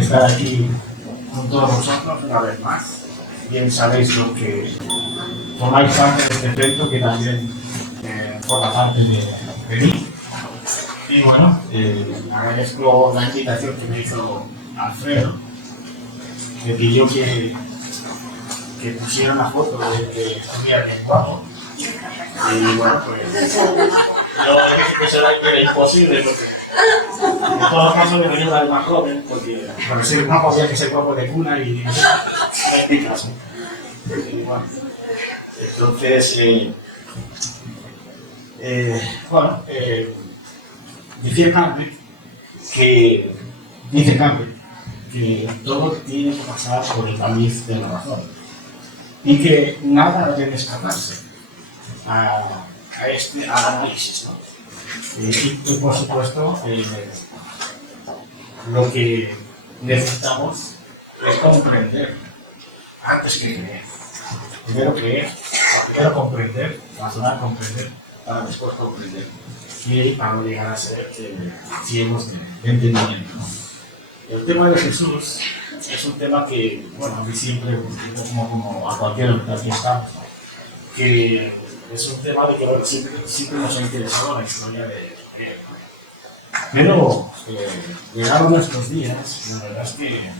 estar aquí con todos vosotros una vez más. Bien sabéis lo que formáis parte de este evento, que también forma parte de mí. Y bueno, agradezco la invitación que me hizo Alfredo. Me pidió que pusiera una foto de estuviera bien guapo. Y bueno, pues yo dije que era imposible, porque en todo caso me venía una vez más joven, porque ser guapo había que ser guapo de cuna y no es mi caso. Bueno, entonces, decía Campbell que todo tiene que pasar por el tamiz de la razón y que nada debe escaparse a este análisis, ¿no? Y por supuesto, lo que necesitamos es comprender antes que creer. Primero comprender, razonar, comprender, para después comprender. Y para no llegar a ser ciegos de entendimiento. El tema de Jesús es un tema que, bueno, a mí siempre, como a cualquier que estamos, que es un tema de que siempre nos ha interesado la historia de Dios. Pero, llegados nuestros días, la verdad es que,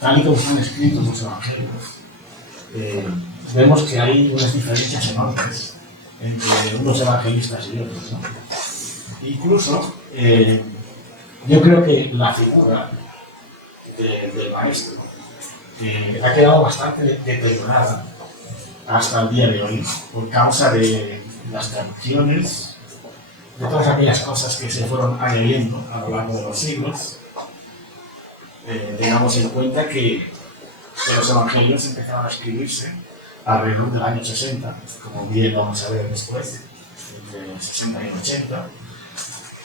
tal y como están escritos los evangelios, vemos que hay unas diferencias enormes entre unos evangelistas y otros, ¿no? Incluso, yo creo que la figura del maestro ha quedado bastante deteriorada hasta el día de hoy por causa de las traducciones, de todas aquellas cosas que se fueron añadiendo a lo largo de los siglos. Tengamos en cuenta que los evangelios empezaron a escribirse alrededor del año 60, como bien lo vamos a ver después, entre 60 y 80,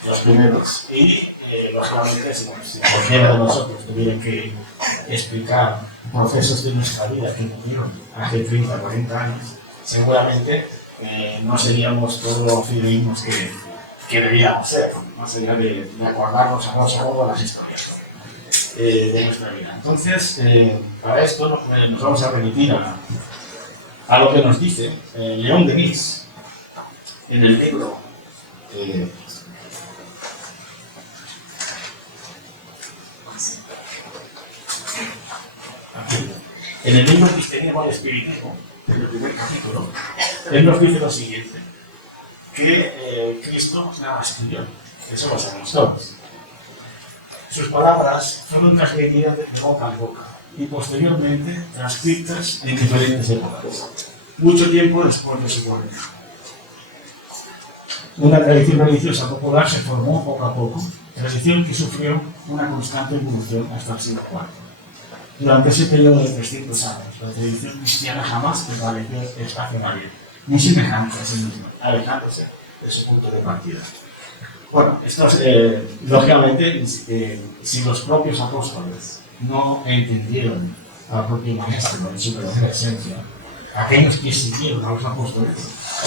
los primeros, y lógicamente si cualquiera de nosotros tuviera que explicar procesos de nuestra vida que ocurrieron hace 30, 40 años, seguramente no seríamos todos los fidedignos que debíamos ser, no sería de acordarnos a modo las historias de nuestra vida. Entonces, para esto nos vamos a remitir a lo que nos dice León Denis en el libro Cristianismo y Espiritismo, en el primer capítulo, él nos dice lo siguiente, que Cristo nada escribió, eso lo sabemos todos. Sus palabras fueron transmitidas de boca a boca y posteriormente transcritas en diferentes épocas, mucho tiempo después de su muerte. Una tradición religiosa popular se formó poco a poco, tradición que sufrió una constante evolución hasta el siglo IV. Durante ese periodo de 300 años, la tradición cristiana jamás prevaleció estacionaria, ni semejante a sí misma, alejándose de su punto de partida. Bueno, esto es, lógicamente, si los propios apóstoles no entendieron al propio maestro en su verdadera esencia, aquellos que siguieron a los apóstoles,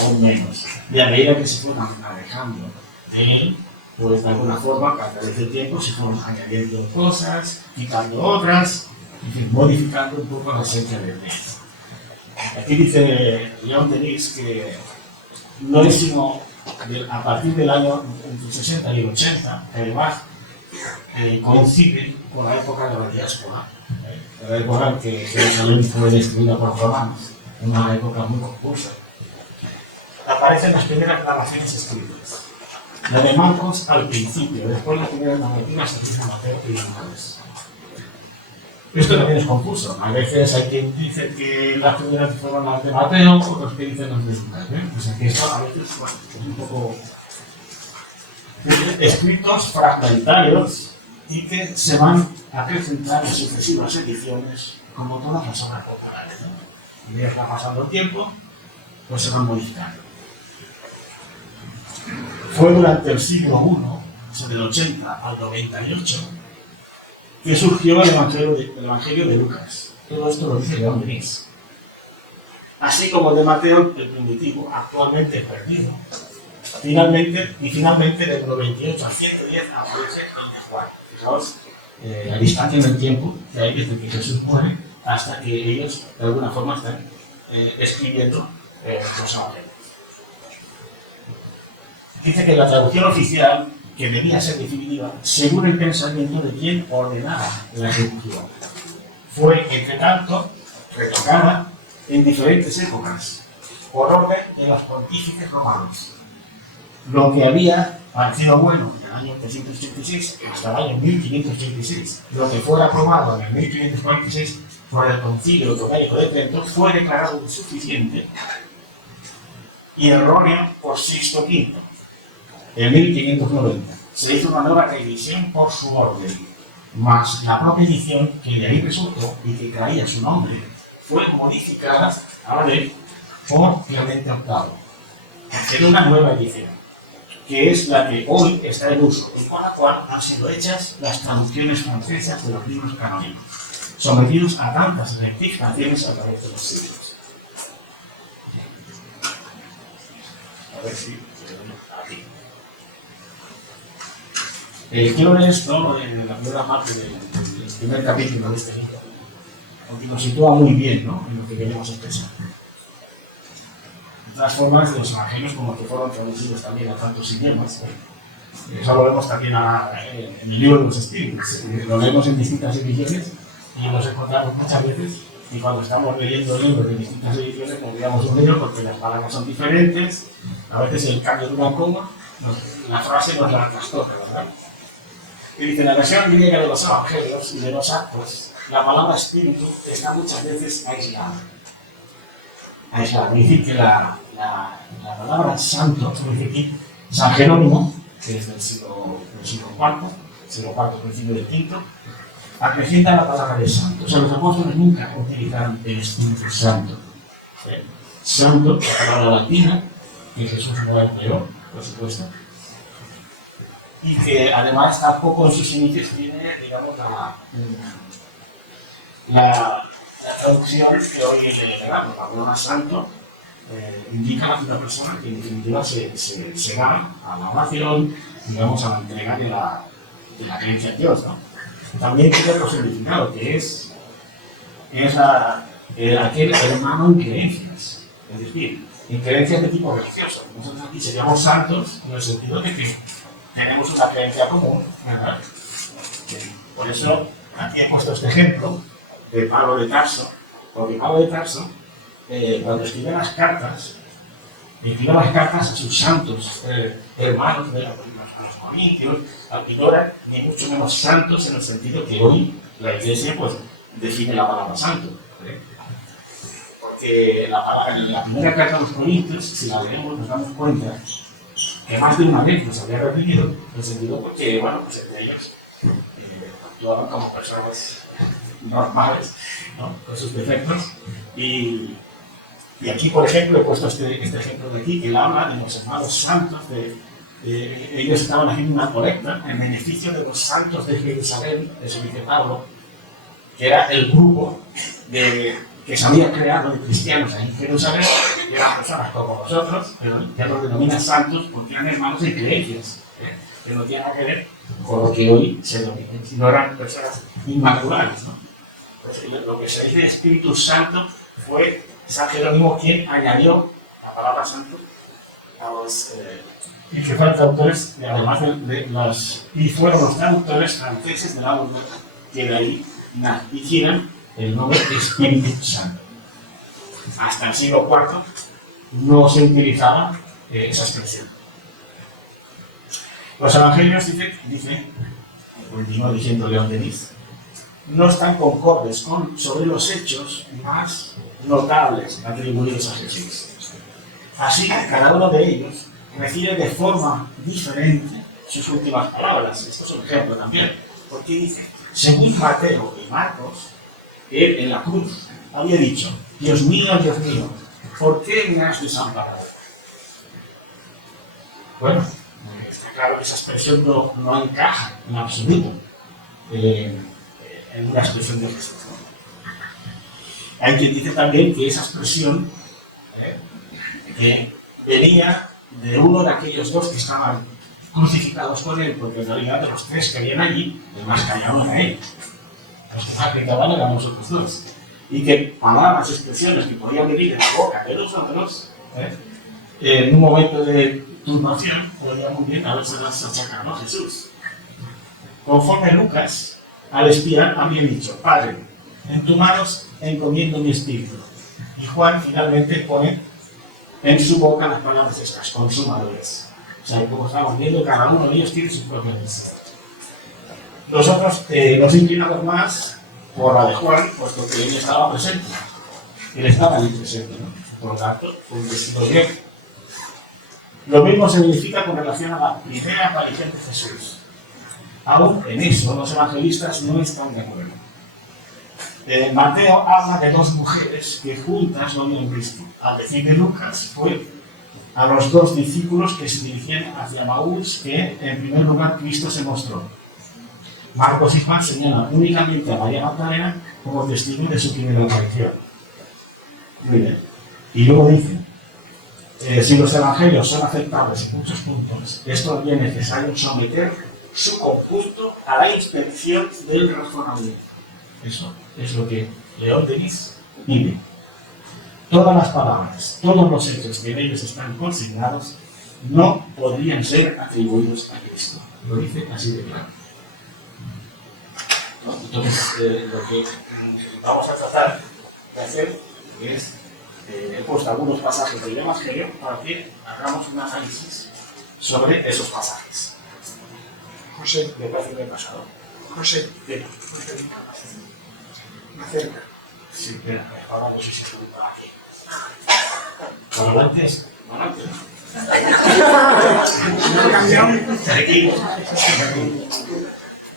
aún menos. Y a medida que se fueron alejando de él, pues de alguna forma, a través del tiempo, se fueron añadiendo cosas, quitando otras, en fin, modificando un poco la esencia del Dios. Aquí dice León Denis que no es sino a partir del año entre 60 y 80, que además coincide con la época de la diáspora. La época en que Jerusalén fue destruida por los romanos, una época muy confusa. Aparecen las primeras narraciones escritas. La de Marcos al principio, después las primeras narrativas se dice Mateo y Lucas. Esto también es confuso. A veces hay quien dice que las primeras fueron las de Mateo, otros que dicen las de Lucas. Pues aquí esto a veces es un poco escritos fragmentarios y que se van a acrecentar en sucesivas ediciones, como todas las obras populares, ¿no? Y ya está pasando el tiempo, pues se van modificando. Fue durante el siglo I, o sea, del 80 al 98, que surgió el Evangelio de Lucas. Todo esto lo dice León Denis. Así como el de Mateo, el primitivo, actualmente perdido. Finalmente, del 98 al 110 aparece el de Juan. Fijaos al instante en el tiempo, de ahí desde que Jesús muere hasta que ellos de alguna forma están escribiendo los evangelios. Dice que la traducción oficial, que debía ser definitiva, según el pensamiento de quien ordenaba la ejecución, fue, entre tanto, retocada en diferentes épocas, por orden de los pontífices romanos. Lo que había parecido bueno en el año 386 hasta el año 1586, lo que fue aprobado en el 1546 por el Concilio Otomano de Trento, fue declarado insuficiente y erróneo por Sixto V. En 1590 se hizo una nueva revisión por su orden, mas la propia edición que de ahí resultó y que traía su nombre fue modificada a la ley por Clemente VIII en una nueva edición, que es la que hoy está en uso y con la cual han sido hechas las traducciones francesas de los libros canónicos, sometidos a tantas rectificaciones a través de los siglos. A ver si aquí. Quiero leer esto en la primera parte del primer capítulo de este libro, porque nos sitúa muy bien, ¿no?, en lo que queremos expresar. De todas formas, los evangelios, como que fueron traducidos también a tantos idiomas, eso lo vemos también en el libro de los Espíritus. Lo leemos en distintas ediciones y nos encontramos muchas veces, y cuando estamos leyendo libros de distintas ediciones, nos olvidamos un libro porque las palabras son diferentes, a veces el cambio de una coma, la frase nos la trastorna, ¿verdad? Y dice, en la versión griega de los evangelios y de los actos, la palabra espíritu está muchas veces aislada. Es decir, que la palabra santo, es decir, San Jerónimo, que es del siglo IV, principio del V, acrecienta la palabra de santo. O sea, los apóstoles nunca utilizaron el Espíritu Santo. Santo, la palabra latina, que Jesús no empleó, por supuesto, y que además tampoco en sus inicios tiene, digamos, la traducción que hoy le damos. La palabra santo indica a una persona que en definitiva se da a la oración, digamos, a la entrega de la creencia en Dios, ¿no? También tiene otro significado, que es aquel hermano en creencias, es decir, en creencias de tipo religioso. Nosotros aquí seríamos santos en el sentido de que tenemos una creencia común, ¿verdad? Por eso aquí he puesto este ejemplo de Pablo de Tarso, porque Pablo de Tarso, cuando escribe las cartas a sus santos hermanos de los corintios, aunque no eran ni mucho menos santos en el sentido que hoy la Iglesia pues define la palabra santo. Porque en la primera carta a los corintios, si la leemos, nos damos cuenta que más de una vez nos había repetido, en el sentido porque, bueno, pues entre ellos actuaban como personas normales, ¿no?, con sus defectos. Y aquí, por ejemplo, he puesto este ejemplo de aquí, que él habla de los hermanos santos, ellos estaban haciendo una colecta en beneficio de los santos de Jerusalén, eso dice Pablo, que era el grupo que se había creado de cristianos ahí en Jerusalén, que eran personas como nosotros, pero ya los denominan santos porque eran hermanos de creencias, que no tienen nada que ver con lo que hoy se denomina, sino eran personas inmaculades, ¿no? Entonces, lo que se dice Espíritu Santo fue San Jerónimo quien añadió la palabra santo a los y que fueron traductores, además de los, y fueron los traductores franceses de la Biblia que de ahí hicieron el nombre Espíritu Santo. Hasta el siglo IV no se utilizaba esa expresión. Los evangelios dicen, continúa diciendo León Denis, no están concordes sobre los hechos más notables atribuidos a Jesús. Así, cada uno de ellos recibe de forma diferente sus últimas palabras. Esto es un ejemplo también, porque dice, según Mateo y Marcos, él en la cruz había dicho, Dios mío, ¿por qué me has desamparado? Bueno, está claro que esa expresión no encaja en absoluto en una expresión de Jesús, ¿no? Hay quien dice también que esa expresión que venía de uno de aquellos dos que estaban crucificados con él, porque en realidad de los tres que habían allí, el más callado era él. Los que sacrificaban eran los otros dos. Y que palabras, expresiones que podían venir de la boca de los otros, en un momento de turbación, podía muy bien haberse achacado a Jesús. Conforme Lucas, al espiar, había dicho: Padre, en tus manos encomiendo mi espíritu. Y Juan finalmente pone en su boca las palabras estas: consumadores. O sea, como estamos viendo, cada uno de ellos tiene su propia misa. Nosotros nos inclinamos más por la de Juan, puesto que él estaba presente. Él estaba allí presente, ¿no? Por lo tanto, fue un testigo bien. Lo mismo se verifica con relación a la primera aparición de Jesús. Aún en eso, los evangelistas no están de acuerdo. Mateo habla de dos mujeres que juntas lo vieron Cristo. Al decir de Lucas, fue a los dos discípulos que se dirigían hacia Maús que en primer lugar Cristo se mostró. Marcos y Juan señalan únicamente a María Magdalena como testigo de su primera aparición. Muy bien. Y luego dice, si los evangelios son aceptables en muchos puntos, esto es bien necesario someter su conjunto a la inspección del razonamiento. Eso es lo que León Denis pide. Todas las palabras, todos los hechos que en ellos están consignados no podrían ser atribuidos a Cristo. Lo dice así de claro. ¿No? Entonces, lo que vamos a tratar de hacer es, he puesto algunos pasajes del Evangelio para que hagamos un análisis sobre esos pasajes. José, ¿De qué me he pasado? José, ¿Qué? me acerca. Sí, espera, ahora no sé si estoy por aquí. ¿Con guantes? ¿Con guantes? No he cambiado. Aquí.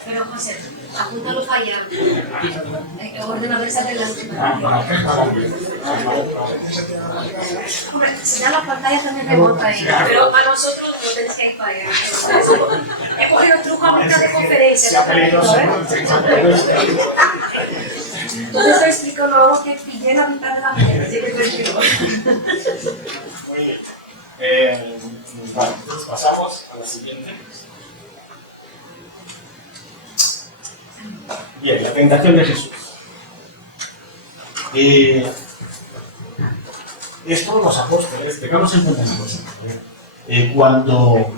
Pero José, apúntalo para allá. El ordenador sale de la luz. Hombre, si da la pantalla también rebota ahí. Pero a nosotros no tenéis que ir para allá. He cogido el truco a mitad de conferencia. Se ha peligroso, ¿no? Entonces te explico luego que pillé la mitad de la conferencia. Muy bien. Vale, entonces pasamos a la siguiente. Bien, la tentación de Jesús. Esto los apóstoles, tengamos en cuenta una cosa. Cuando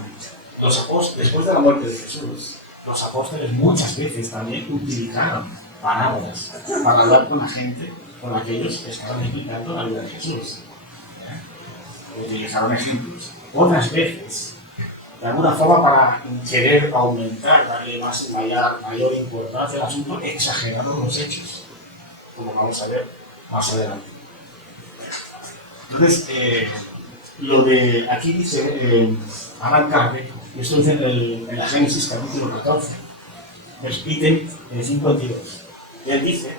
los apóstoles, después de la muerte de Jesús, los apóstoles muchas veces también utilizaron palabras para hablar con la gente, con aquellos que estaban explicando la vida de Jesús. Utilizaron ejemplos. Otras veces, de alguna forma para querer aumentar, darle mayor importancia al asunto, exageraron los hechos, como vamos a ver más adelante. Entonces, lo de aquí dice Alan Kardec, esto dice en la Génesis capítulo 14, ítem 52. Él dice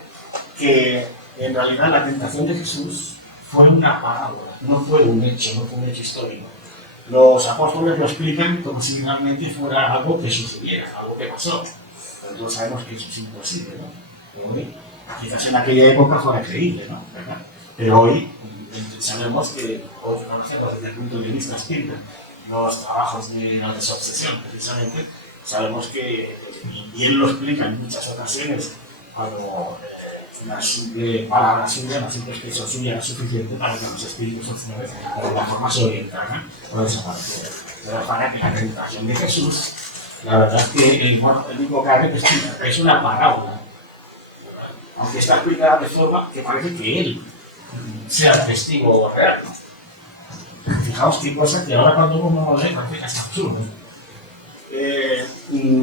que en realidad la tentación de Jesús fue una parábola, no fue un hecho, no fue un hecho histórico. Los apóstoles lo explican como si realmente fuera algo que sucediera, algo que pasó. Pero todos sabemos que eso es imposible, ¿no? Hoy, quizás en aquella época fuera creíble, ¿no? ¿Verdad? Pero hoy sabemos que, hoy conocemos desde el punto de vista espírita, los trabajos de la desobsesión, precisamente, sabemos que, y él lo explica en muchas ocasiones, como una simple palabra suya, una simple expresión suya era suficiente para que los espíritus sociales de alguna forma se orientaran o desaparecieran. Pero para que la tentación de Jesús, la verdad es que el único que explica es una parábola, aunque está explicada de forma que parece que él sea el testigo real. Fijaos qué cosa que ahora cuando uno lo lee parece casi absurdo.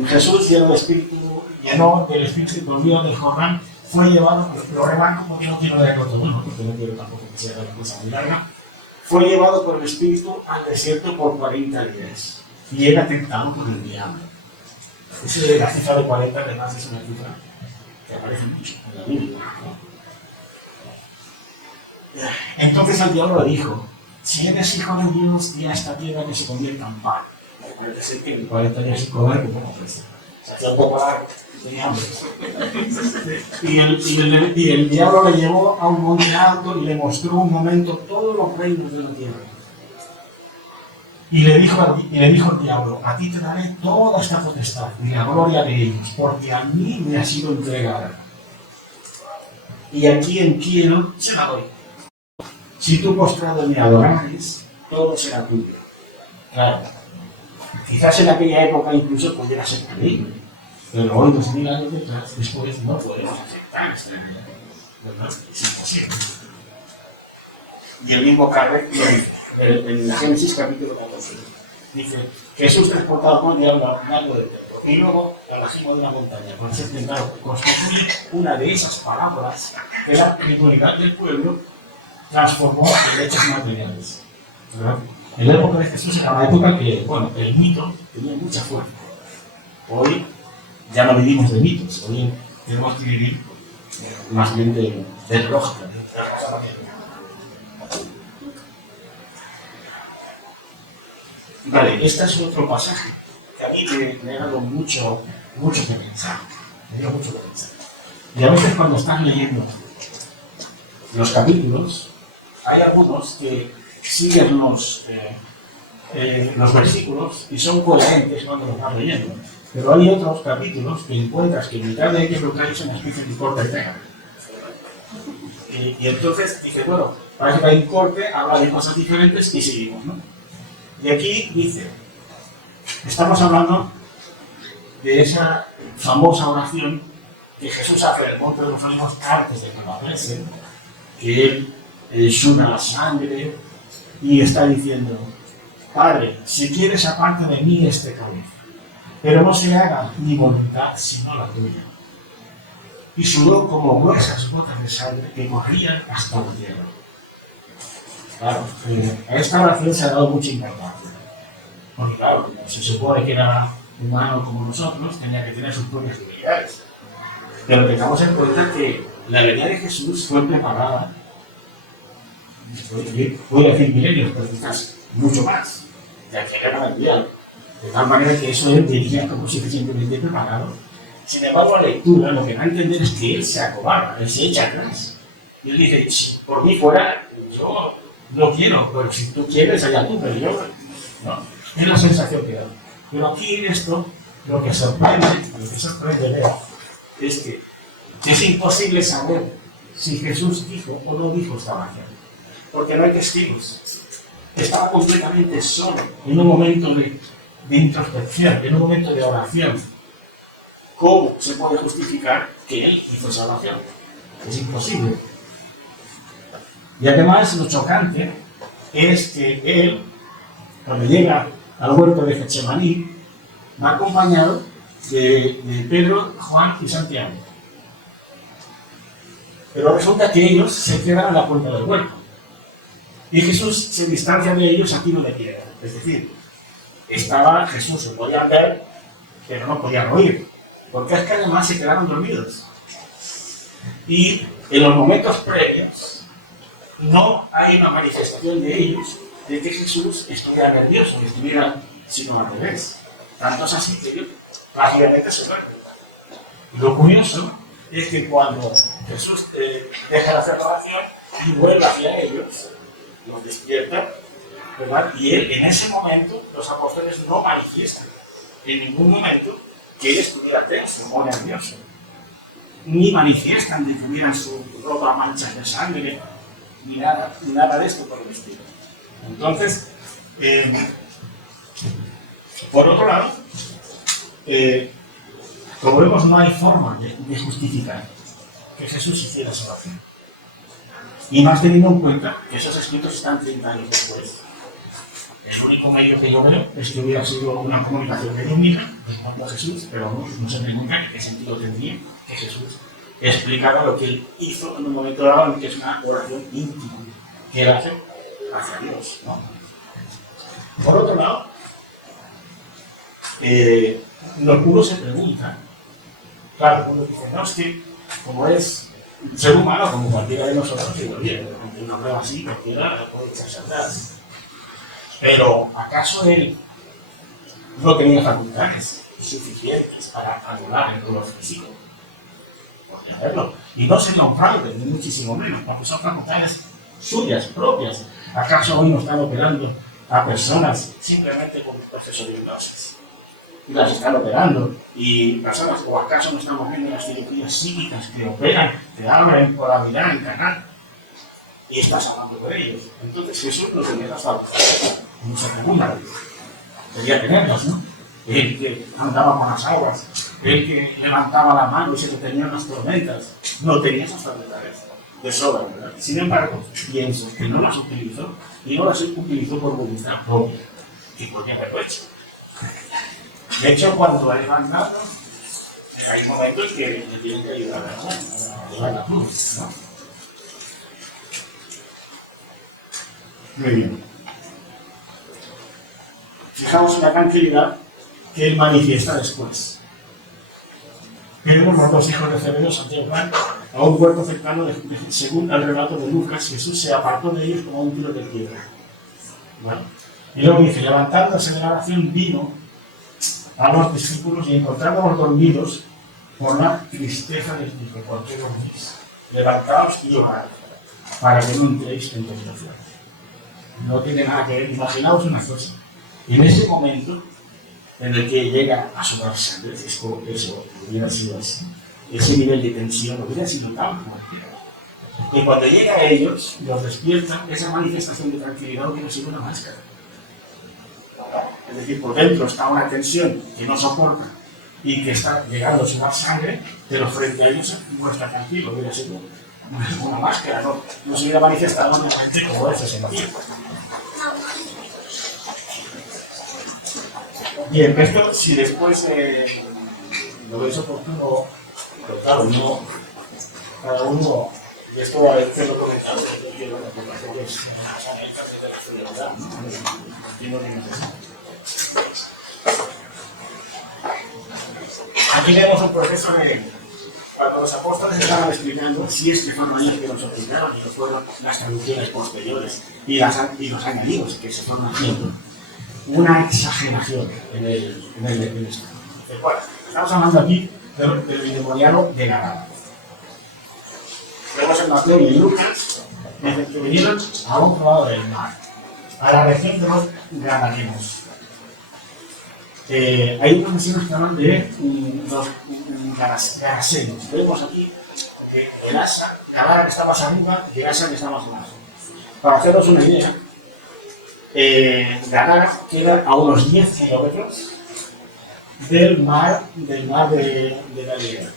Jesús lleno del Espíritu por Dios del Jordán, fue llevado, lo remarco porque no quiero leerlo todo, ¿no? Porque no quiero tampoco que sea una cosa muy larga, fue llevado por el Espíritu al desierto por 40 días y era tentado por el diablo. Esa de la cifra de 40 además es una cifra que aparece mucho en la Biblia, ¿no? Entonces el diablo le dijo: si eres hijo de Dios, di a esta tierra que se convierta en pan. Parece ser que en 40 días sin comer, como ofrece. Se hacía un poco largo. Y el diablo le llevó a un monte alto y le mostró un momento todos los reinos de la tierra. Y le dijo el diablo, a ti te daré toda esta potestad y la gloria de ellos, porque a mí me ha sido entregada. Y a quien quiero, se la doy. Si tú postrado me adorares, todo será tuyo. Claro, quizás en aquella época incluso pudiera ser creíble, pero hoy, 2000 años después, no podemos aceptar esta realidad, ¿verdad? Es imposible. Y el mismo Carver dice, en Génesis capítulo 14, dice, Jesús transportado por el diablo a largo del templo, y luego a la cima de una montaña, con ese tentado, constituye una de esas palabras que la espiritualidad del pueblo transformó en hechos materiales, ¿verdad? En la época de Jesús era una época que, bueno, el mito tenía mucha fuerza. Hoy ya no vivimos de mitos, hoy tenemos que vivir más bien de lógica. Vale, este es otro pasaje que a mí me ha dado mucho que pensar. Me dio mucho que pensar. Y a veces cuando estás leyendo los capítulos, hay algunos que siguen los versículos y son coherentes cuando los vas leyendo. Pero hay otros capítulos que encuentras que en mitad de ellos lo que hay es una especie de corte y pega. Y entonces dices, bueno, parece que hay un corte, habla de cosas diferentes y seguimos, ¿no? Y aquí dice, estamos hablando de esa famosa oración que Jesús hace en el Monte de los Olivos antes de que lo apresen, que él suda la sangre y está diciendo, Padre, si quieres aparte de mí este cáliz, pero no se haga mi voluntad sino la tuya. Y sudó como gruesas gotas de sangre que corrían hasta la tierra. Claro, a esta oración se ha dado mucha importancia. Porque claro, se supone que era humano como nosotros, tenía que tener sus propias debilidades. Pero tengamos en cuenta que la venida de Jesús fue preparada, voy a decir milenios, pero quizás mucho más, ya que era enviado. De tal manera que eso él diría como si recientemente preparado. Sin embargo, la lectura lo que va a entender es que él se acobarda, él se echa atrás. Y él dice, si por mí fuera, yo no quiero, pero si tú quieres, allá tú, pero yo no. Es la sensación que da. Pero aquí en esto, lo que sorprende ver, es que es imposible saber si Jesús dijo o no dijo esta oración. Porque no hay testigos. Estaba completamente solo, en un momento de introspección, en un momento de oración. ¿Cómo se puede justificar que él hizo esa oración? Es imposible. Y además, lo chocante es que él, cuando llega al huerto de Getsemaní, va acompañado de Pedro, Juan y Santiago. Pero resulta que ellos se quedan a la puerta del huerto. Y Jesús se distancia de ellos a tiro de piedra. Es decir, estaba Jesús, lo podían ver, pero no podían oír. Porque es que además se quedaron dormidos. Y en los momentos previos, no hay una manifestación de ellos de que Jesús estuviera nervioso, que estuviera, sino al revés. Tanto es así que ellos rápidamente se duermen. Lo curioso es que cuando Jesús deja de hacer la oración y vuelve hacia ellos, los despierta, ¿verdad? Y él, en ese momento, los apóstoles no manifiestan en ningún momento que él estuviera tenso o nervioso. Ni manifiestan de que tuvieran su ropa manchas de sangre, ni nada de esto por el estilo. Entonces, por otro lado, como vemos, no hay forma de justificar que Jesús hiciera esa oración. Y más teniendo en cuenta que esos escritos están 30 años después. El único medio que yo veo es que hubiera sido una comunicación mediúnica en cuanto a Jesús, pero no se pregunta qué sentido tendría que Jesús explicara lo que él hizo en un momento dado, que es una oración íntima que él hace hacia Dios, ¿no? Por otro lado, uno se pregunta, claro, uno dice, no, es que como es un ser humano, como cualquiera de nosotros, digo, bien, aunque una prueba así, cualquiera puede echarse atrás. Pero, ¿acaso él no tenía facultades suficientes para anular el dolor físico? Podría haberlo. Y no sería un fraude, ni muchísimo menos, porque son facultades suyas, propias. ¿Acaso hoy no están operando a personas simplemente con un proceso de hipnosis. Y las están operando. Y personas, o acaso no estamos viendo las cirugías psíquicas que operan, te abren por la mirada en canal. Y estás hablando con ellos. Entonces Jesús no tenía las tablas. No se pregunta. Debía tenerlas, ¿no? El que andaba con las aguas, el que levantaba la mano y se detenían las tormentas. No tenía esas facultades de sobra, ¿verdad? Sin embargo, pienso que no las utilizó y no las utilizó por voluntad propia, que podía haberlo hecho. De hecho, cuando ha levantado, hay momentos que le tienen que ayudar a llevar la cruz, ¿no? Muy bien. Fijaos en la tranquilidad que él manifiesta después. Vemos los dos hijos de Zebedeo, Santiago y Juan, a un puerto cercano, según el relato de Lucas, Jesús se apartó de ellos como un tiro de piedra. ¿Vale? Y luego dice, levantándose de la oración, vino a los discípulos y encontrándolos dormidos, por la tristeza les dijo, ¿por qué dormís? Levantaos y orad, para que no entréis en tentación. No tiene nada que ver, imaginaos una cosa. En ese momento, en el que llega a sudar sangre, eso hubiera sido así. Ese nivel de tensión hubiera sido tan fuerte. Que cuando llega a ellos, los despierta, esa manifestación de tranquilidad hubiera sido una máscara. Es decir, por dentro está una tensión que no soporta y que está llegando a sudar sangre, pero frente a ellos no está tranquilo, hubiera sido una máscara, no se hubiera manifestado realmente como ese sentido. Bien, esto si después lo veis oportuno, pero claro, no, cada uno, y esto va a hacerlo comentado, yo quiero que las mujeres hagan énfasis de la fidelidad, ¿no? Aquí vemos un proceso de, cuando los apóstoles estaban explicando, si es que fueron ellos que los explicaron y no fueron las traducciones posteriores y los añadidos que se fueron haciendo, una exageración en el esto. Bueno, estamos hablando aquí del endemoniado de Gadara. Vemos en Mateo y en Lucas que vinieron a otro lado del mar, a la región de los Gadarenos. Hay unas menciones que hablan de los garasenos. Vemos aquí que Gadara que está más arriba y Gerasa que está más abajo. Para haceros una idea, Gadara queda a unos 10 kilómetros del mar de Galilea.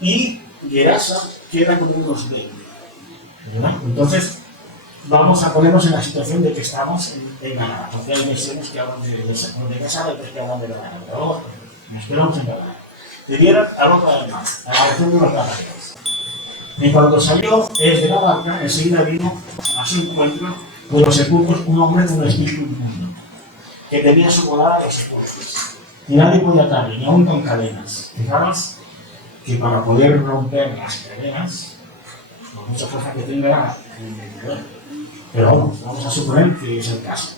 Y Gerasa queda como unos 20. ¿Verdad? Entonces, vamos a ponernos en la situación de que estamos en Gadara, porque hay versiones que hablan de Gerasa y otras que hablan de Gadara. Pero nos quedamos en Gadara. Debieron al otro lado del mar, a la región de los Gadarenos. Y cuando salió de la barca, enseguida vino a su encuentro de los sepulcros un hombre con un espíritu inmundo, que tenía su morada en los sepulcros. Y nadie podía atarle, ni aún con cadenas. Fijaros que para poder romper las cadenas, por mucha fuerza que tenga el vendedor. Pero vamos a suponer que es el caso.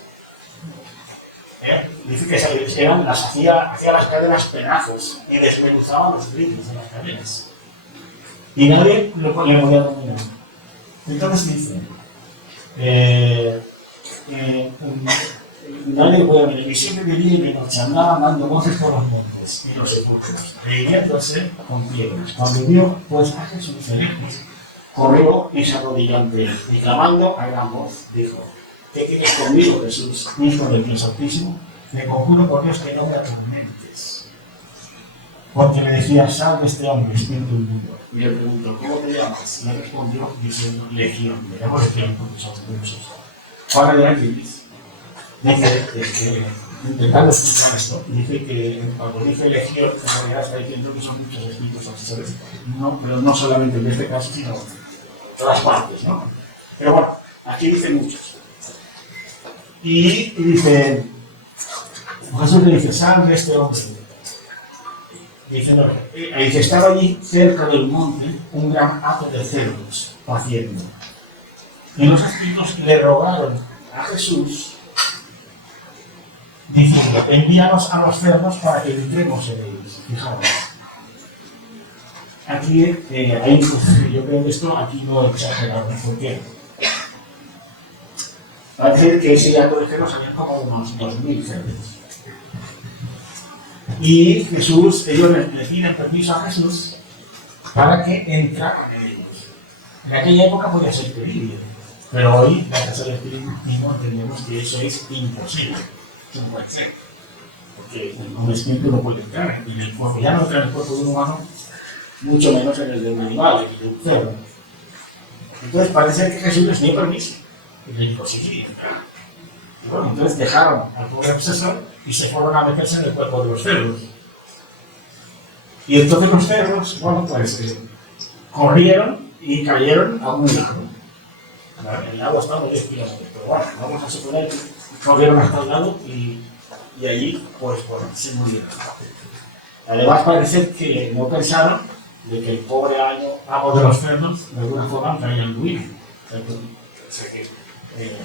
Dice que hacía las cadenas pedazos y desmenuzaba los brillos de las cadenas. Y nadie le podía dominar. Entonces dice, nadie le podía dominar. Y siempre de día y de noche andaba dando voces por los montes y los sepulcros, riéndose con piedras. Cuando vio pues a Jesús de lejos, corrió y se arrodilló ante él, y clamando a gran voz, dijo, ¿qué quieres conmigo, Jesús, hijo del Dios Altísimo? Me conjuro por Dios que no me atormentes. Porque me decía, sal de este hombre, espíritu inmundo. Y le preguntó, ¿cómo te llamas? Y le respondió, diciendo, Legión. Le llamo Legión porque son muchos. Ahora de aquí dice, intentando explicar esto, dice que cuando dice Legión, en realidad está diciendo que son muchos espíritus asesores. No, pero no solamente en este caso, sino en todas partes, ¿no? Pero bueno, aquí dice muchos. Y dice, Jesús le dice, sal de este hombre. Dice, no, que estaba allí cerca del monte un gran hato de cerdos paciendo. Y los espíritus le rogaron a Jesús, diciendo, envíanos a los cerdos para que entremos en ellos. Fijaos. Aquí yo creo que esto aquí no exageramos, porque Parece que ese acto de celos había como unos 2000 cerdos. Y Jesús, ellos le piden permiso a Jesús para que entrara en ellos. En aquella época podía ser peligro, pero hoy, gracias al Espíritu entendemos que eso es imposible. No puede ser. Porque un espíritu no puede entrar en el cuerpo, ya no entra en el cuerpo de un humano, mucho menos en el de un animal, en el de un cerdo. Entonces parece que Jesús les dio permiso. Y le dijo, sí, entra. Y bueno, entonces dejaron al pobre obsesor y se fueron a meterse en el cuerpo de los cerdos. Y entonces los cerdos, bueno, pues corrieron y cayeron a un lago. El lago está muy descuidado, pero bueno, vamos a suponer que corrieron hasta el lado y allí, pues bueno, se murieron. Además parece que no pensaron de que el pobre amo de los cerdos de alguna forma caía en ruina. O sea que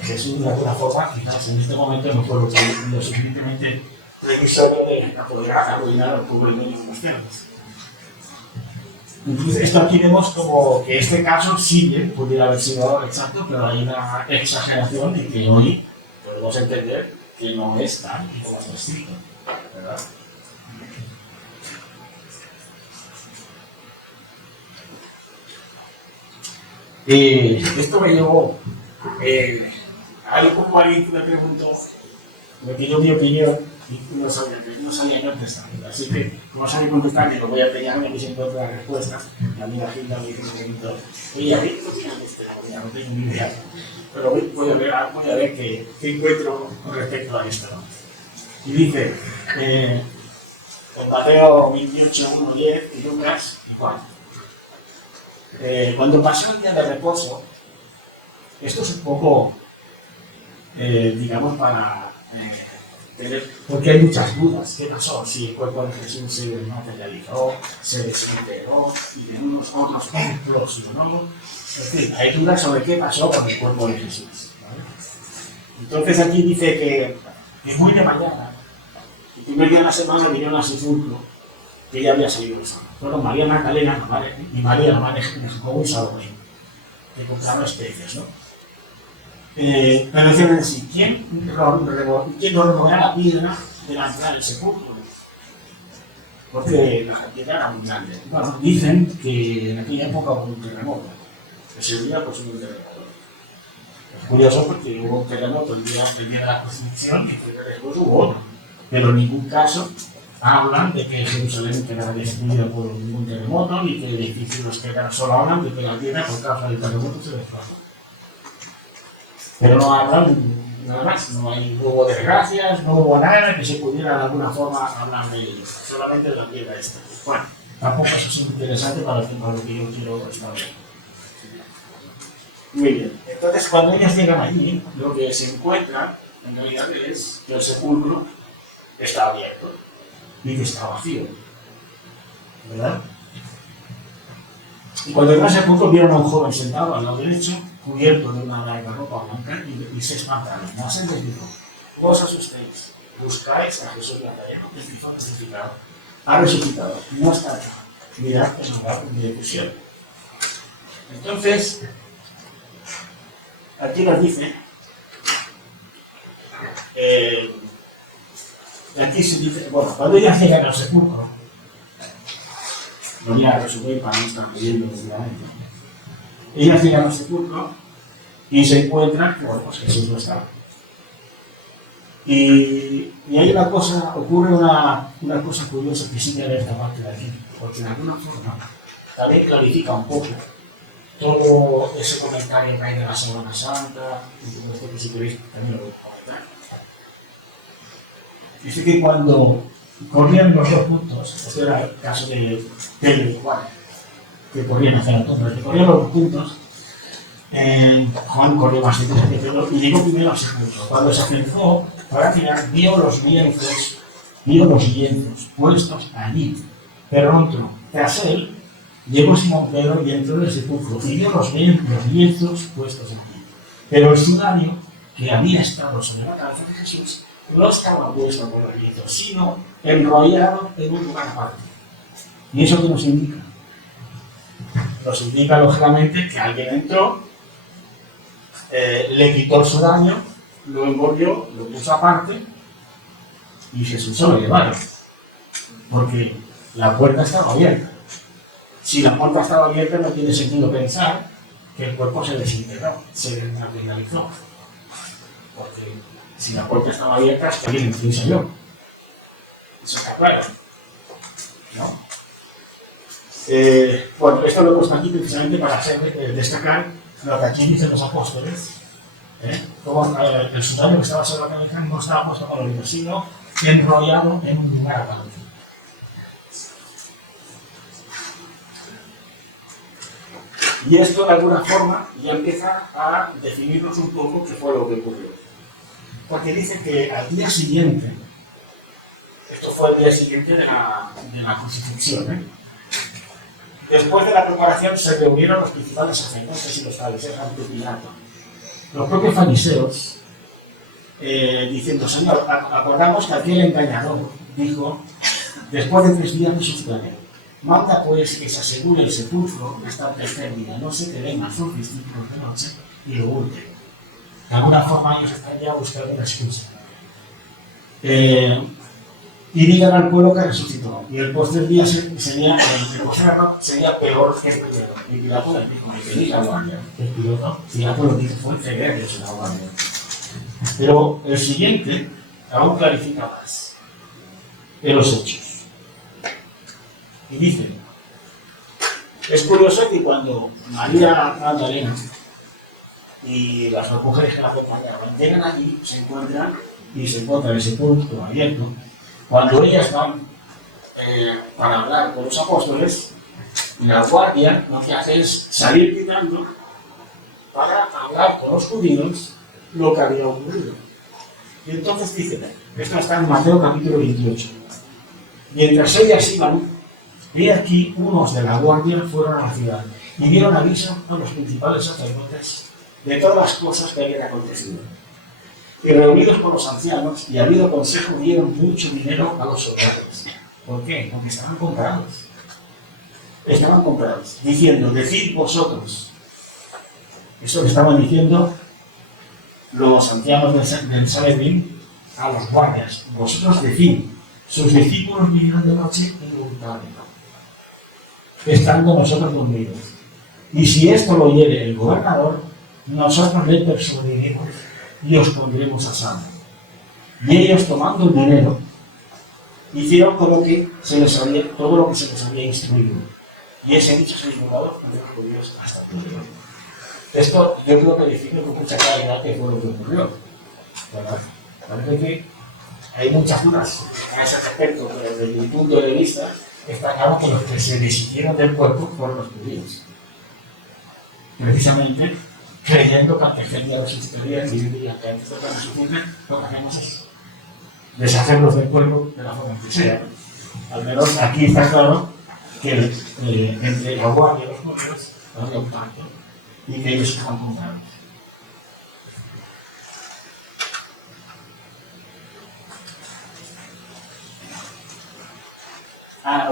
Jesús de alguna forma quizás en este momento no fue lo suficientemente previsorio de poder arruinar al pobre dueño de los cerdos. Entonces esto aquí vemos como que este caso sí pudiera haber sido exacto, pero hay una exageración de que hoy podemos entender que no es tan como está escrito, ¿verdad? Esto me llevó a algo como alguien que me preguntó, me pidió mi opinión y no sabía contestar. Así que, como sabía contestar, que lo voy a peñar y aquí se encuentra la respuesta. La amiga Gilda me dijo que me preguntó, oye, ¿a qué no tengo ni idea? Pero voy a ver qué encuentro con respecto a esto, ¿no? Y dice, en Mateo 28, 1, 10 y Lucas igual. Cuando pasó el día de reposo, esto es un poco, digamos, para tener, porque hay muchas dudas. ¿Qué pasó? Si el cuerpo de Jesús se materializó, se desintegró y en unos hornos implosionó. En fin, hay dudas sobre qué pasó con el cuerpo de Jesús, ¿vale? Entonces aquí dice que muy de mañana, el primer día de la semana, vinieron a sepulcro, que ya había salido el sábado. Fueron María Magdalena y María, hermana de Jacobo y Salomé, que compraron especias, ¿no? Pero decían en sí, ¿quién nos removerá la piedra de la entrada del sepulcro? Porque la piedra era muy grande. Bueno, dicen que en aquella época hubo un terremoto. Ese día pues hubo un terremoto. Es curioso porque hubo un terremoto el día de la crucifixión y después hubo otro. Pero en ningún caso hablan de que Jerusalén quedara destruida por ningún terremoto, ni que edificios quedaran, solo hablan de que la tierra por causa del terremoto se desplazó. Pero no hablan nada más, no hubo desgracias, no hubo nada que se pudiera de alguna forma hablar de ello, solamente de la piedra esta. Bueno, tampoco es interesante para lo que yo quiero establecer. Muy bien, entonces cuando ellas llegan allí, lo que se encuentra en realidad es que el sepulcro está abierto y que está vacío, ¿verdad? Y cuando llegan al sepulcro vieron a un joven sentado al lado derecho, cubierto de una larga ropa blanca y se espantaron. Mas él les dijo, no os asustéis, buscáis a Jesús Nazareno, que fue crucificado. Ha resucitado, no está acá. Mirad el lugar donde le pusieron. Entonces, aquí nos dice, aquí se dice, bueno, cuando ellas llegan al sepulcro, lo voy a resumir para no estar leyendo desde adentro. Ellas llegan al sepulcro y se encuentran que, bueno, pues Jesús no está. Y hay una cosa, ocurre una cosa curiosa que sí que esta parte de aquí, porque de alguna forma también clarifica un poco todo ese comentario que hay de la Semana Santa, y todo esto que si queréis también lo voy a comentar. Dice que cuando corrían los dos puntos, este era el caso de Pedro y Juan, que corrían hacia la tumba, que corrían los dos puntos, Juan corrió más deprisa que Pedro y llegó primero al sepulcro. Cuando se acercó, para mirar, vio los lienzos puestos allí. Pronto, tras él, llegó Simón Pedro y entró en el sepulcro y vio los lienzos puestos allí. Pero el sudario que había estado sobre la cabeza de Jesús no estaba puesto por los lienzos, sino enrollado en un lugar aparte. ¿Y eso qué nos indica? Nos indica, lógicamente, que alguien entró, le quitó el sudario lo envolvió, lo puso aparte y Jesús se lo llevaron. Porque la puerta estaba abierta. Si la puerta estaba abierta, no tiene sentido pensar que el cuerpo se desintegró, se desnaturalizó. Porque si la puerta estaba abierta, es que alguien entró y salió. Eso está claro, ¿no? Bueno, esto lo he puesto aquí precisamente para destacar lo que aquí dicen los apóstoles. Como el sudario que estaba sobre la cabeza no estaba puesto con los libros, sino enrollado en un lugar aparte. Y esto de alguna forma ya empieza a definirnos un poco qué fue lo que ocurrió. Porque dice que al día siguiente, esto fue el día siguiente de la crucifixión, después de la preparación se reunieron los principales sacerdotes y los fariseos ante Pilato. Los propios fariseos, diciendo, Señor, acordamos que aquel engañador dijo, después de 3 días resucitaré. Manda pues que se asegure el sepulcro hasta el tercer día, no se queden a sus discípulos de noche y lo hurten. De alguna forma ellos están ya buscando una excusa. Y digan al pueblo que resucitó. Y el postrer día sería peor que el primero. Y Pilato les dijo, me pedí la guardia. El Pilato lo dijo, fue ceguer de la guardia. Pero el siguiente aún clarifica más de los hechos. Y dice, es curioso que cuando María Magdalena y las dos mujeres que la acompañaban llegan allí, se encuentran el sepulcro abierto. Cuando ellas van para hablar con los apóstoles, la guardia lo que hace es salir gritando para hablar con los judíos lo que había ocurrido. Y entonces dicen, esto está en Mateo capítulo 28. Mientras ellas iban, y aquí unos de la guardia fueron a la ciudad y dieron aviso a los principales sacerdotes de todas las cosas que habían acontecido. Y reunidos con los ancianos y habido consejo, dieron mucho dinero a los soldados. ¿Por qué? Porque estaban comprados. Estaban comprados, diciendo, decid vosotros. Eso que estaban diciendo los ancianos del Sanedrín a los guardias. Vosotros decid, sus discípulos vinieron de noche y lo hurtaron, estando nosotros dormidos. Y si esto lo oyere el gobernador, nosotros le persuadiremos y os pondremos a salvo. Y ellos, tomando el dinero, hicieron todo lo que se les había instruido. Y ese dicho se divulgó entre los judíos hasta el día. Esto yo creo que define con mucha claridad qué fue lo que ocurrió, ¿verdad? Parece que hay muchas dudas a ese respecto, pero desde mi punto de vista está claro que los que se deshicieron del cuerpo fueron los judíos. Precisamente creyendo que antes de los historias y dirían que antes de la resucitación, lo que hacemos es deshacerlos del cuerpo de la forma que sea. Al menos aquí está claro que entre la guardia y los judíos había un pacto y que ellos estaban comprados.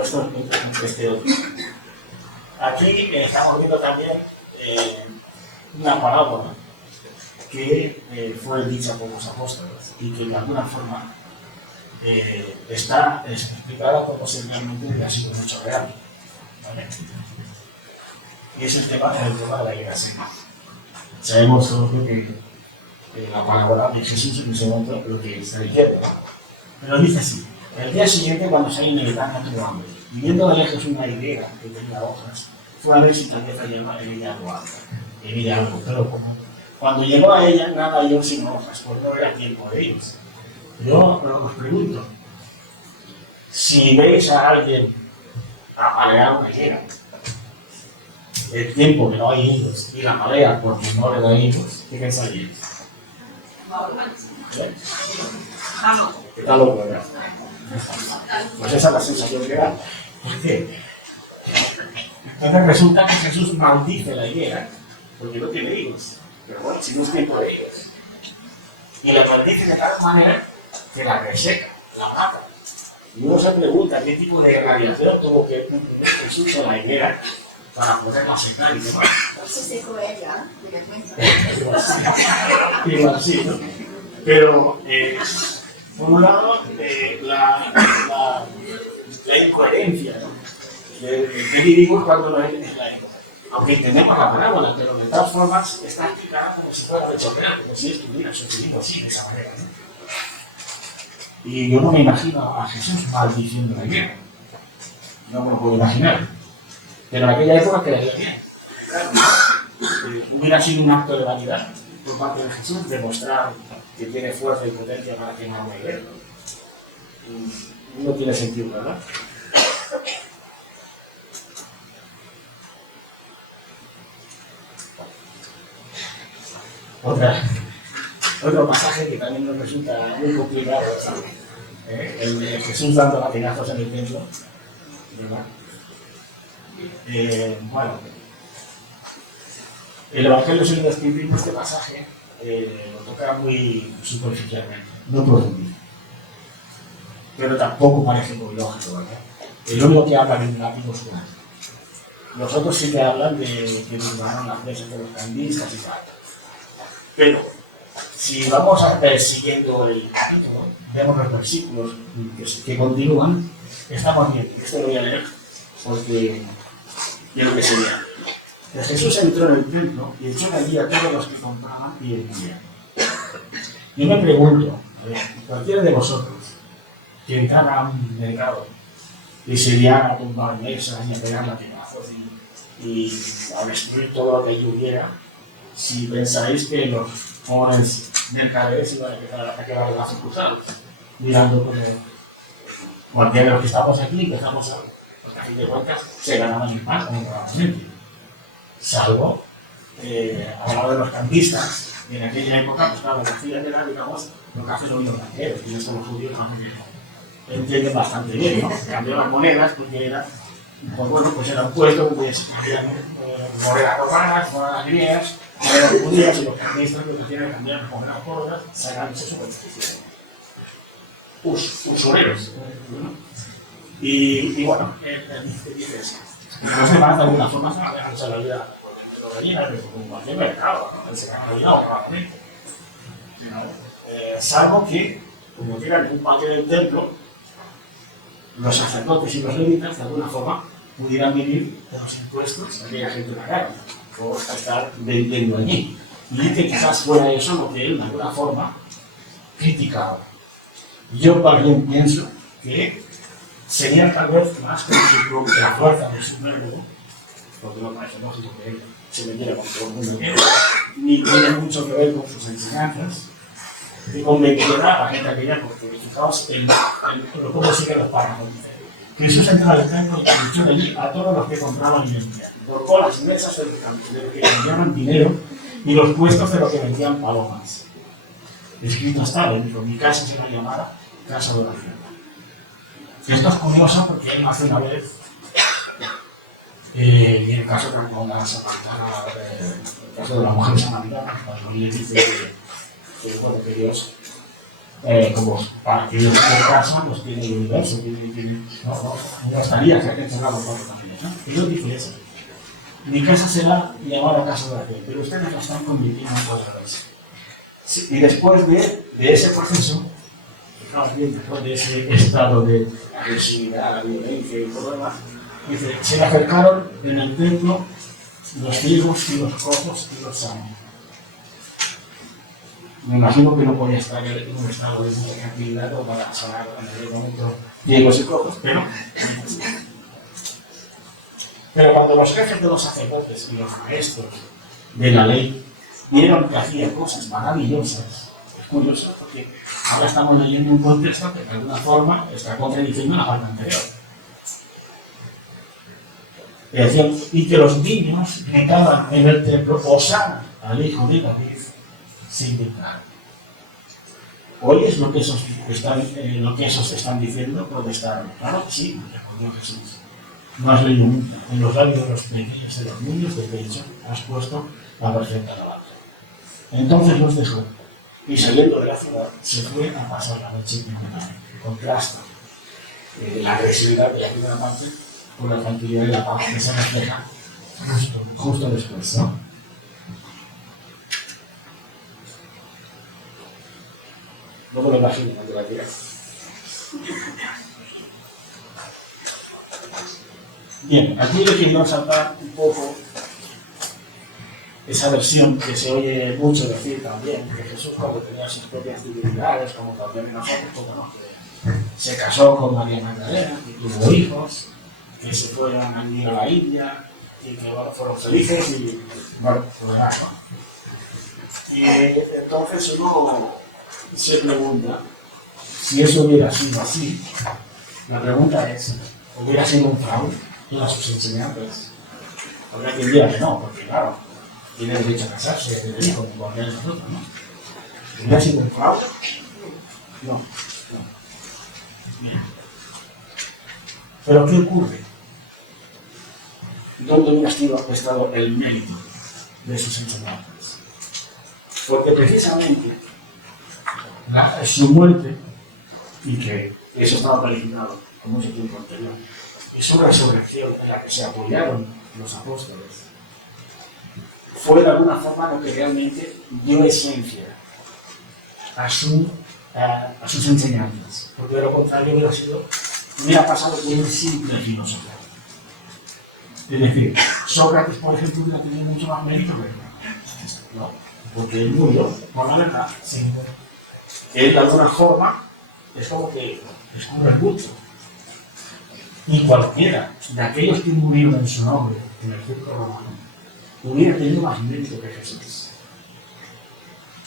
Esto este otro. Aquí estamos viendo también una parábola que fue dicha por los apóstoles y que de alguna forma está explicada como si realmente ha sido un hecho real, ¿vale? Y es el tema de la iglesia. Sabemos todos que la parábola de Jesús en ese momento lo que está diciendo, pero dice así: el día siguiente, cuando salen del campo, tuvo hambre, y viendo de lejos una higuera que tenía hojas, fue a ver si tal vez había en ella algo, pero como cuando llegó a ella, nada halló sino hojas, porque no era tiempo de ellos. Yo os pregunto, si veis a alguien apalear una higuera, el tiempo que no hay higos y la marea porque no le da higos, ¿qué pensáis? Está loco, ¿verdad? Pues esa es la sensación que da. ¿Por qué? Entonces resulta que Jesús maldice la higuera porque no tiene higos. Pero bueno, si no es tiempo de higos. Y la maldice de tal manera que la reseca, la mata. Y uno se pregunta qué tipo de radiación tuvo que cumplir Jesús en la higuera para poderla secar y demás. Se secó ella, directamente. Igual sí, ¿no? Pero, por un lado, la incoherencia, ¿no? ¿Qué vivimos cuando no es la época? Aunque entendemos la parábola, pero de todas formas está explicada como si fuera de chorrea, como si estuviera sucediendo así, de esa manera, ¿no? Y yo no me imagino a Jesús maldiciendo la guerra. No me lo puedo imaginar. Pero en aquella época quedaría bien. Claro, hubiera sido un acto de vanidad por parte de Jesús demostrar que tiene fuerza y potencia para quemar una guerra. No tiene sentido, ¿verdad? Otro pasaje que también nos resulta muy complicado, ¿sabes? El de Jesús dando latigazos en el templo, ¿verdad? Bueno, el Evangelio se lo describe en este pasaje, lo toca muy superficialmente, no profundiza. Pero tampoco parece muy lógico, ¿verdad? El único que habla de un látigo es Juan. Los otros sí que hablan de que derribaron las mesas de los cambistas y tal. Pero, si vamos a ver siguiendo el capítulo, vemos los versículos que continúan, estamos viendo, esto lo voy a leer, porque quiero que se vea. Que Jesús entró en el templo y echó allí a todos los que compraban y vendían. Yo me pregunto, cualquiera de vosotros que entrara a un mercado y se liara a tumbar mesas y a pegar latigazos y a destruir todo lo que allí hubiera, si pensáis que los jóvenes mercaderes iban a empezar a quedar más impulsados, mirando como cualquiera de los que estamos aquí, que estamos ahora, porque a fin de cuentas se ganaban el pan como normalmente, salvo al lado de los cambistas, y en aquella época, pues claro, lo que hacían era, digamos, lo que hacen los banqueros, y eso los judíos no entienden bastante bien, ¿no? Cambiaban monedas porque era, pues bueno, pues era un puesto donde se cambiaban monedas romanas, monedas griegas, los judíos y los cambistas lo que hacían era cambiar monedas por sacándose su beneficio. Usureros. Y bueno, dice eso. Los demás de alguna forma se van a dejar la vida de gallina, como cualquier mercado, ¿no? Se gana la vida normalmente. Salvo que, como llegan en un patio del templo, los sacerdotes y los levitas de alguna forma pudieran vivir de los impuestos de aquella gente pagana por estar vendiendo allí. Y que quizás fuera eso lo que él de alguna forma criticaba. Yo también pienso que sería tal vez más con su propia fuerza de su verbo, porque no parece lógico que él se vendiera con todo el mundo, ni tiene mucho que ver con sus enseñanzas, que convencerá a la gente aquella, porque fijaos en cómo siguen los párrafos. Jesús entra al templo y echó de allí a todos los que compraban y vendían. Tocó las mesas de los que cambiaban dinero y los puestos de los que vendían palomas. Escrito está, dijo, mi casa será llamada casa de oración. Esto es curioso porque él nació una vez, y en el caso de la samaritana, el caso de la mujer samaritana, cuando le dice bueno, que Dios, como para que Dios en casa, pues tiene el universo, no estaría que aquel cerrado por los ángeles, ¿no? Y Dios dice eso. Mi casa será llamada casa de oración, pero ustedes la están convirtiendo en otra vez. Sí, y después de ese proceso, después de ese estado de agresividad, la violencia y todo lo demás, dice, se le acercaron en el templo los ciegos y los cojos y los sanos. Me imagino que no podía estar en un estado de tranquilidad o para sanar en aquel momento ciegos y cojos, pero cuando los jefes de los sacerdotes y los maestros de la ley vieron que hacía cosas maravillosas, es curioso porque ahora estamos leyendo un contexto que de alguna forma está contradiciendo la parte anterior. Y que los niños gritaban en el templo, Hosana al hijo de David, sin gritar. Hoy es lo que esos están diciendo, protestaron. Claro que sí, respondió Jesús. No has leído nunca. En los labios de los pequeños de los niños de pecho has puesto la perfecta alabanza. Entonces los dejó y saliendo de la ciudad se fue a pasar la noche en el contraste la agresividad de la primera parte con la tranquilidad y la paz que se refleja justo después, ¿no? No me lo imagino, no te la tira. Bien, aquí le quiero saltar un poco esa versión que se oye mucho decir también, que Jesús cuando tenía sus propias divinidades, como también nosotros, pues bueno, que se casó con María Magdalena, que tuvo hijos, que se fueron a vivir a la India, y que bueno, fueron felices y bueno, lo demás, ¿no? Y entonces uno se pregunta, si eso hubiera sido así, la pregunta es, ¿hubiera sido un fraude todas sus enseñanzas? Habrá quien diga que no, porque claro, tiene derecho a casarse, tener hijos, igual que nosotros, ¿no? ¿Hubiera sido un fraude? No. Bien. Pero ¿qué ocurre? ¿Dónde hubiera estado el mérito de sus enseñanzas? Porque precisamente su muerte, y que eso estaba planificado con mucho tiempo anterior, y su resurrección en la que se apoyaron los apóstoles, fue de alguna forma lo que realmente dio esencia a sus enseñanzas, porque de lo contrario hubiera pasado por un simple filósofo. Es decir, Sócrates, por ejemplo, hubiera tenido mucho más mérito que no, porque él murió por la verdad. Sí. Él, de alguna forma, es como que descubre el mucho. Y cualquiera de aquellos que murieron en su nombre, en el circo romano, hubiera tenido más mérito que Jesús.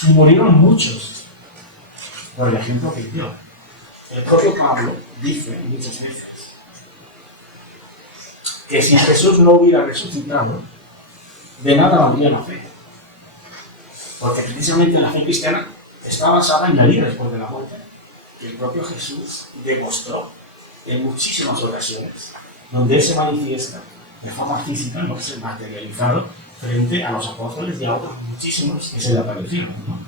Y murieron muchos, por el ejemplo que dio. El propio Pablo dice muchas veces que si Jesús no hubiera resucitado, de nada valdría la fe. Porque precisamente la fe cristiana está basada en la vida después de la muerte. El propio Jesús demostró en muchísimas ocasiones donde Él se manifiesta de forma física, no se materializado, frente a los apóstoles y a otros muchísimos que se le aparecieron, ¿no?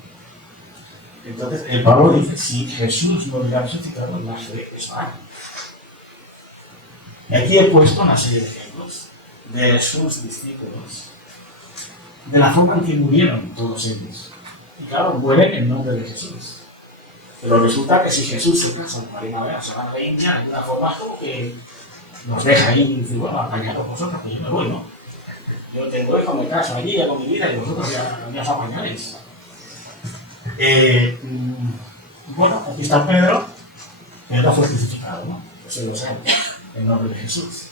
Entonces, el Pablo dice, si Jesús no hubiera resucitado, la fe es vana. Y aquí he puesto una serie de ejemplos de sus discípulos, de la forma en que murieron todos ellos. Y claro, mueren en nombre de Jesús. Pero resulta que si Jesús se casa con María Magdalena, se va a la India, de alguna forma como que nos deja ahí y dice, bueno, apañaros vosotros, que yo me voy, ¿no? Yo tengo hijos, me caso allí, hago mi vida y vosotros ya os apañáis. Bueno, aquí está Pedro. Pedro fue crucificado, ¿no? Eso lo sabemos, en nombre de Jesús.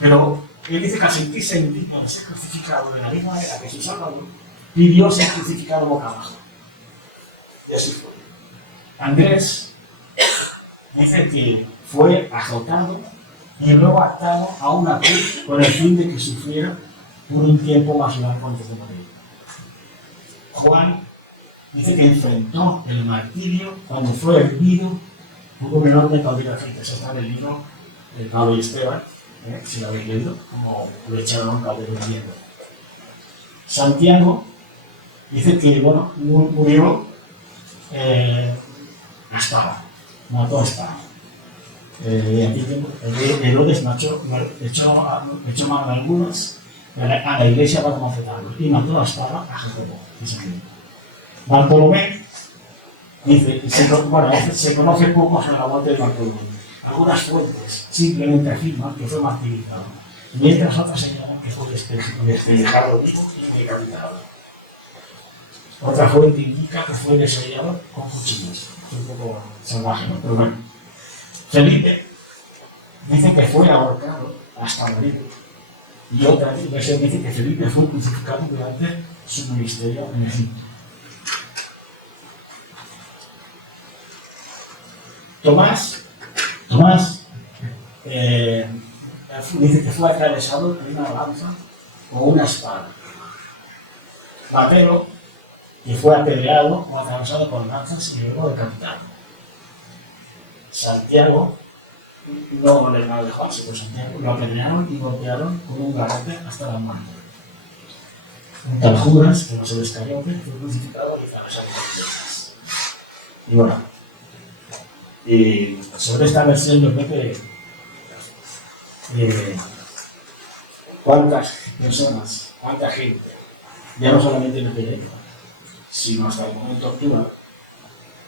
Pero él dice que al sentirse indigno de ser crucificado de la misma manera que su Salvador, pidió ser crucificado boca abajo. Y así fue. Andrés dice que fue azotado y luego atado a una cruz con el fin de que sufriera por un tiempo más largo antes de morir. Juan dice que enfrentó el martirio cuando fue herido por un enorme caldero de aceite. Eso está en el libro de Pablo y Esteban, si lo habéis leído, como lo echaron a un caldero hirviendo. Santiago dice que, bueno, murió a espada, mató a espada. Aquí tengo, Herodes echó mano a algunos a la iglesia para macetarlo y mató a espada a Jacobo. Bartolomé dice, se conoce poco sobre la muerte de Bartolomé. Algunas fuentes simplemente afirman que fue martirizado, mientras otras señalan que fue despellejado vivo y decapitado. Otra fuente indica que fue desollado con cuchillos. Es un poco salvaje, ¿no? Pero bueno. Felipe dice que fue ahorcado hasta morir. Y otra versión dice que Felipe fue crucificado durante su ministerio en Egipto. Tomás dice que fue atravesado con una lanza o una espada. Mateo, que fue apedreado o atravesado con lanzas y luego decapitado. Santiago, no el hermano de Juan, sino Santiago, lo apedrearon y golpearon con un garrote hasta la muerte. Un tal Judas, que no se les cayó, fue crucificado y atravesado con piedras. Y bueno, y sobre esta versión yo creo que cuántas personas, cuánta gente, ya no solamente en el periódico, sino hasta el momento actual,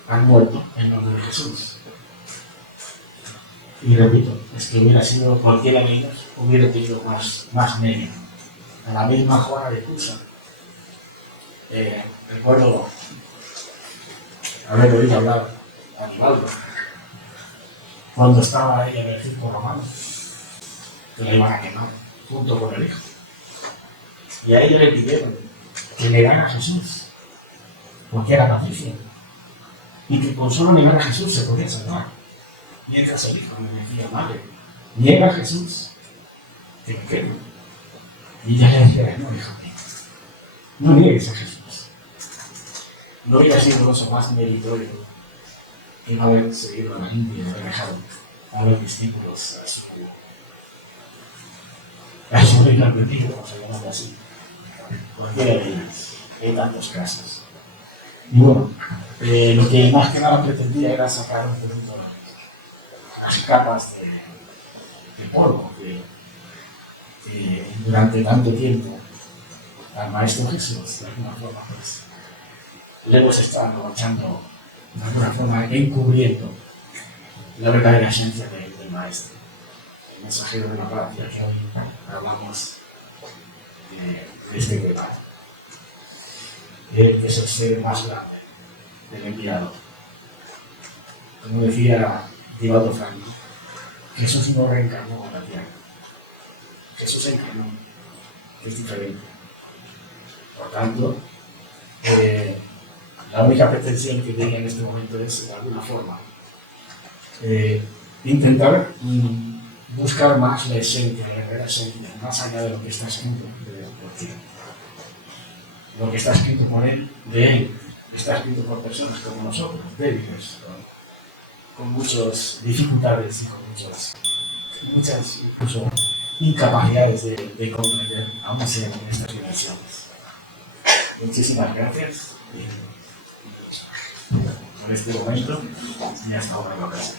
han muerto en nombre de Jesús. Y repito, es que hubiera sido cualquiera de ellos, hubiera tenido más mérito. A la misma Juana de Cusa, recuerdo haber oído hablar a Aníbaldo cuando estaba ella en el circo romano, que la iban a quemar junto con el hijo. Y a ella le pidieron que negara a Jesús, porque era patricia, y que con solo negar a Jesús se podía salvar. Mientras el hijo me decía, madre, niega a Jesús, que me quemo. Y ella le decía, no, hijo mío, no niegues a Jesús. No hubiera sido eso más meritorio que no haber seguido a la India y haber dejado a los discípulos a su reino perdido, vamos a llamarlo así. Cualquiera de ellos, hay tantos casos. Y bueno, lo que más que nada pretendía era sacar un poquito las capas de polvo que durante tanto tiempo al Maestro Jesús, de alguna forma, pues, le hemos estado echando, de alguna forma, encubriendo la verdadera esencia del Maestro, el mensajero de la paz, ya que hoy hablamos de este tema. Él es el ser más grande del enviado. Como decía Divaldo Franco, Jesús no reencarnó en la tierra. Jesús encarnó, que es diferente. Por tanto, la única pretensión que tenga en este momento es, de alguna forma, intentar buscar más la esencia, la verdadera esencia, más allá de lo que está escrito, porque lo que está escrito por él, de él, está escrito por personas como nosotros, débiles, con muchas dificultades y con muchas incluso incapacidades de comprender, aún sea en estas dimensiones. Muchísimas gracias por este momento y hasta ahora en la ocasión.